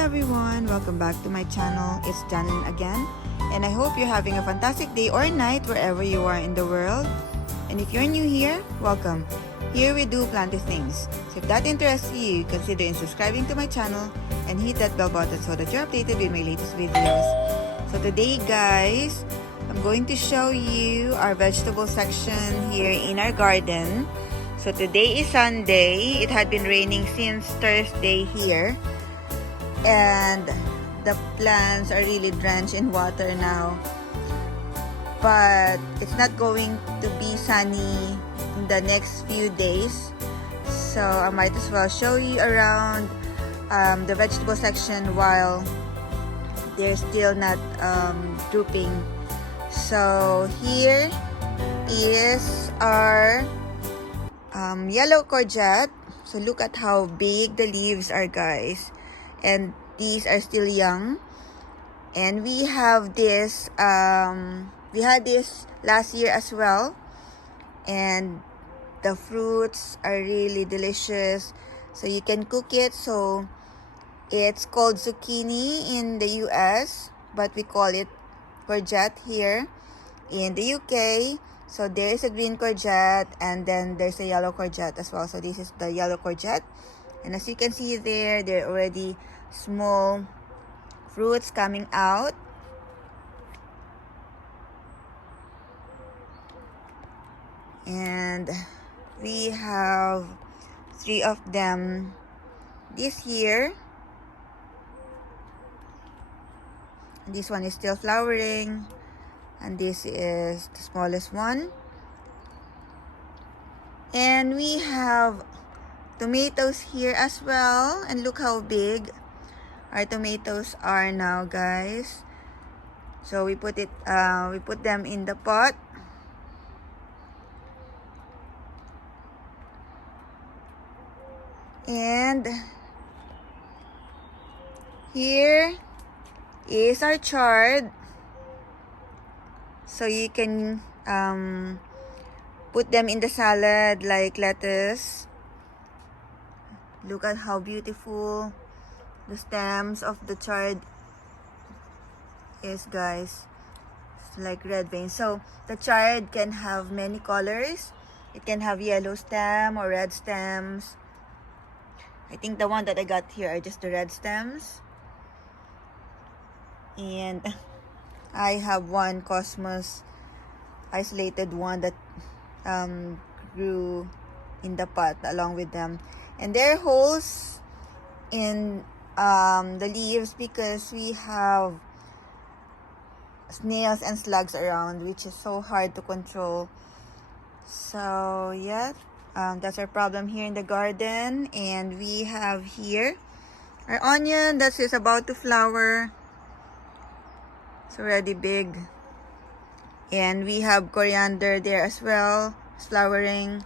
everyone, welcome back to my channel. It's Jasmine again, and I hope you're having a fantastic day or night wherever you are in the world. And if you're new here, welcome. Here we do plenty things. So if that interests you, consider subscribing to my channel and hit that bell button so that you're updated with my latest videos. So today guys, I'm going to show you our vegetable section here in our garden. So today is Sunday. It had been raining since Thursday here. And the plants are really drenched in water now. But it's not going to be sunny in the next few days. So I might as well show you around the vegetable section while they're still not drooping. So here is our yellow courgette. So look at how big the leaves are, guys, and these are still young. And we have this we had this last year as well, and the fruits are really delicious, so you can cook it. So it's called zucchini in the US, but we call it courgette here in the UK. So there is a green courgette and then there's a yellow courgette as well. So this is the yellow courgette, and as you can see there are already small fruits coming out. And we have 3 of them this year. This one is still flowering, and this is the smallest one. And we have tomatoes here as well, and look how big our tomatoes are now, guys. So we put them in the pot. And here is our chard. So you can put them in the salad like lettuce. Look at how beautiful the stems of the chard is, guys. It's like red veins. So the chard can have many colors. It can have yellow stem or red stems. I think the one that I got here are just the red stems. And I have one cosmos isolated one that grew in the pot along with them. And there are holes in the leaves because we have snails and slugs around, which is so hard to control. So yeah, that's our problem here in the garden. And we have here our onion that is about to flower. It's already big. And we have coriander there as well. It's flowering.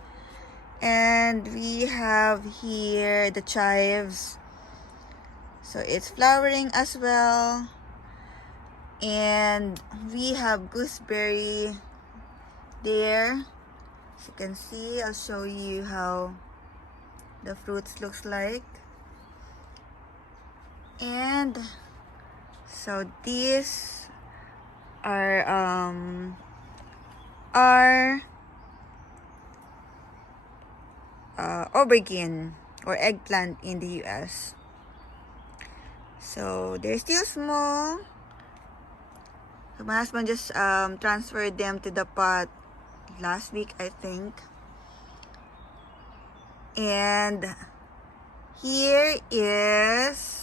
And we have here the chives. So it's flowering as well. And we have gooseberry there. As you can see, I'll show you how the fruits looks like. And so these are aubergine or eggplant in the US. So they're still small. So my husband just transferred them to the pot last week, I think. And here is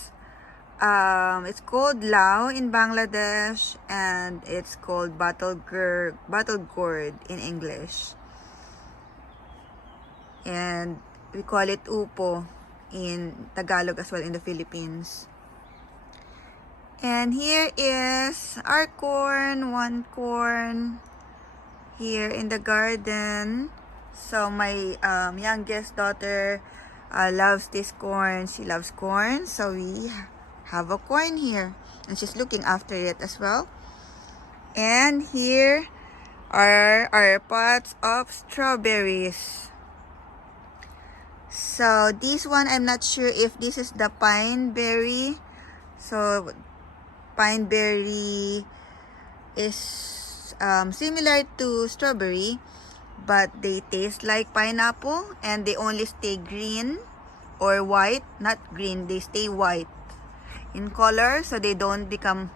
it's called lao in Bangladesh, and it's called bottle gourd in English, and we call it upo in Tagalog as well in the Philippines. And here is our corn, one corn here in the garden. So my youngest daughter loves this corn. She loves corn, so we have a corn here, and she's looking after it as well. And here are our pots of strawberries. So this one, I'm not sure if this is the Pineberry So pineberry is similar to strawberry, but they taste like pineapple, and they only stay green or white, not green, they stay white in color, so they don't become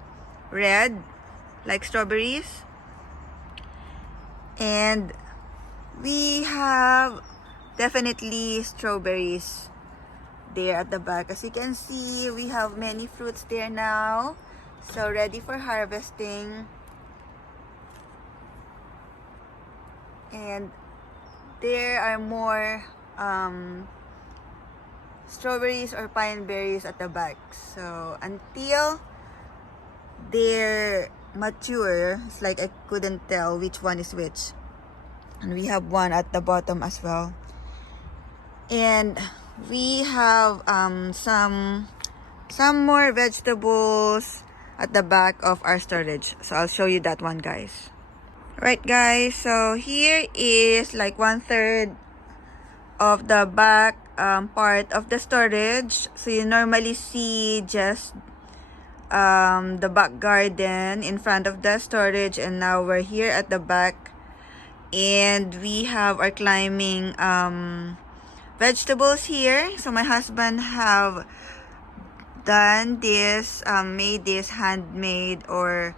red like strawberries. And we have definitely strawberries there at the back. As you can see, we have many fruits there now, so ready for harvesting. And there are more strawberries or pine berries at the back. So until they're mature, it's like I couldn't tell which one is which. And we have one at the bottom as well. And we have some more vegetables at the back of our storage. So I'll show you that one, guys. Right, guys, so here is like 1/3 of the back part of the storage. So you normally see just the back garden in front of the storage, and now we're here at the back, and we have our climbing vegetables here. So my husband have done this, made this handmade or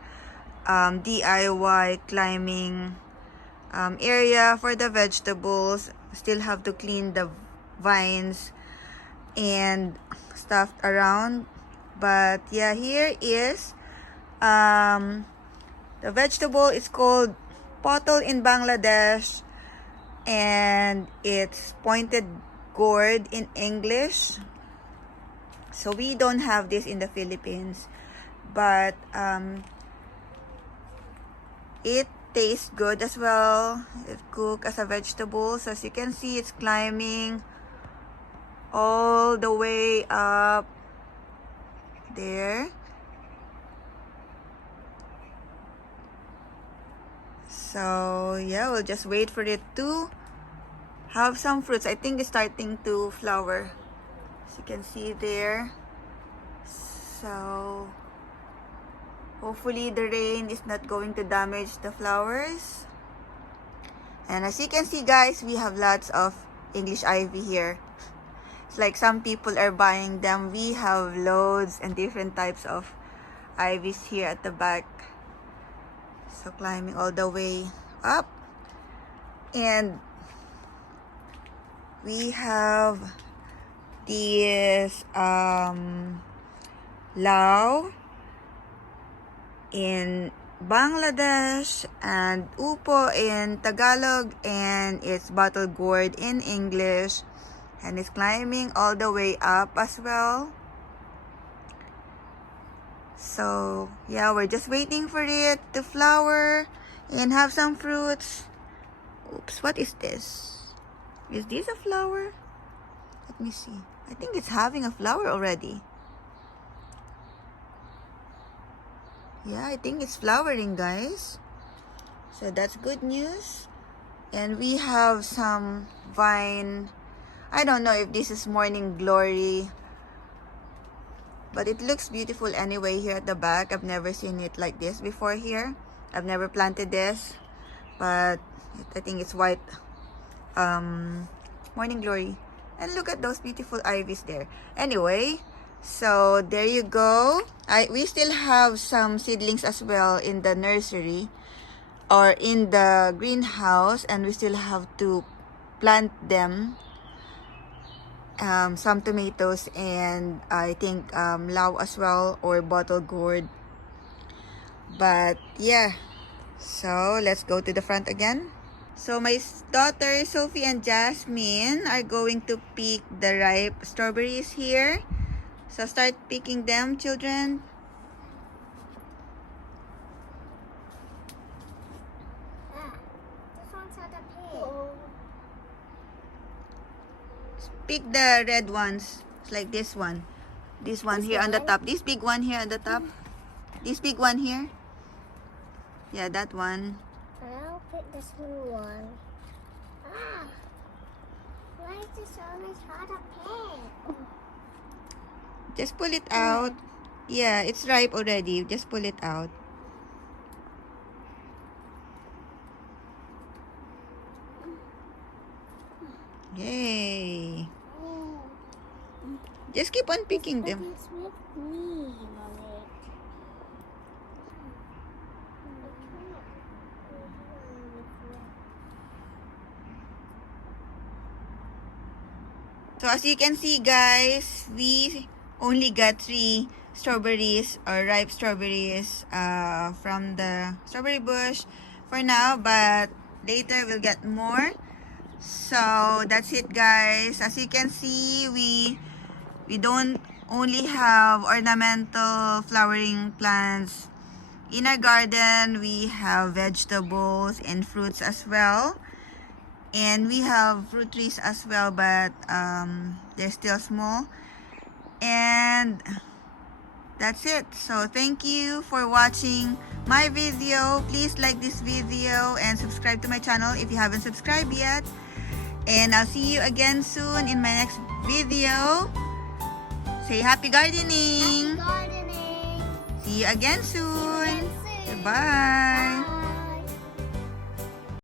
DIY climbing area for the vegetables. Still have to clean the vines and stuff around, but yeah, here is the vegetable is called Potol in Bangladesh, and it's pointed gourd in English. So we don't have this in the Philippines, but it tastes good as well. It cooked as a vegetable. So as you can see, it's climbing all the way up there. So yeah, we'll just wait for it to have some fruits. I think it's starting to flower, as you can see there. So hopefully the rain is not going to damage the flowers. And as you can see, guys, we have lots of English ivy here. It's like some people are buying them. We have loads and different types of ivies here at the back. So climbing all the way up. And we have this lao in Bangladesh, and upo in Tagalog, and it's bottle gourd in English, and it's climbing all the way up as well. So yeah, we're just waiting for it to flower and have some fruits. Oops, what is this? Is this a flower? Let me see. I think it's having a flower already. Yeah, I think it's flowering, guys. So that's good news. And we have some vine. I don't know if this is morning glory, but it looks beautiful anyway here at the back. I've never seen it like this before here. I've never planted this, but I think it's white morning glory. And look at those beautiful ivies there. Anyway, so there you go. We still have some seedlings as well in the nursery or in the greenhouse, and we still have to plant them. Some tomatoes, and I think lao as well, or bottle gourd. But yeah, so let's go to the front again. So my daughter Sophie and Jasmine are going to pick the ripe strawberries here. So start picking them, children. This one's had a pig. Pick the red ones. It's like this one. This one here on the top. This big one here on the top. This big one here. Yeah, that one. I'll pick this blue one. Ah! Why is this always had a pig? Just pull it out. Yeah, it's ripe already. Just pull it out. Yay. Just keep on picking them. It's with me, Mommy. So as you can see, guys, we only got 3 strawberries or ripe strawberries from the strawberry bush for now, but later we'll get more. So that's it, guys. As you can see, we don't only have ornamental flowering plants in our garden. We have vegetables and fruits as well. And we have fruit trees as well, but they're still small. And that's it. So thank you for watching my video. Please like this video and subscribe to my channel if you haven't subscribed yet. And I'll see you again soon in my next video. Say happy gardening. Gardening. See you again soon. See you again soon. Bye. Bye.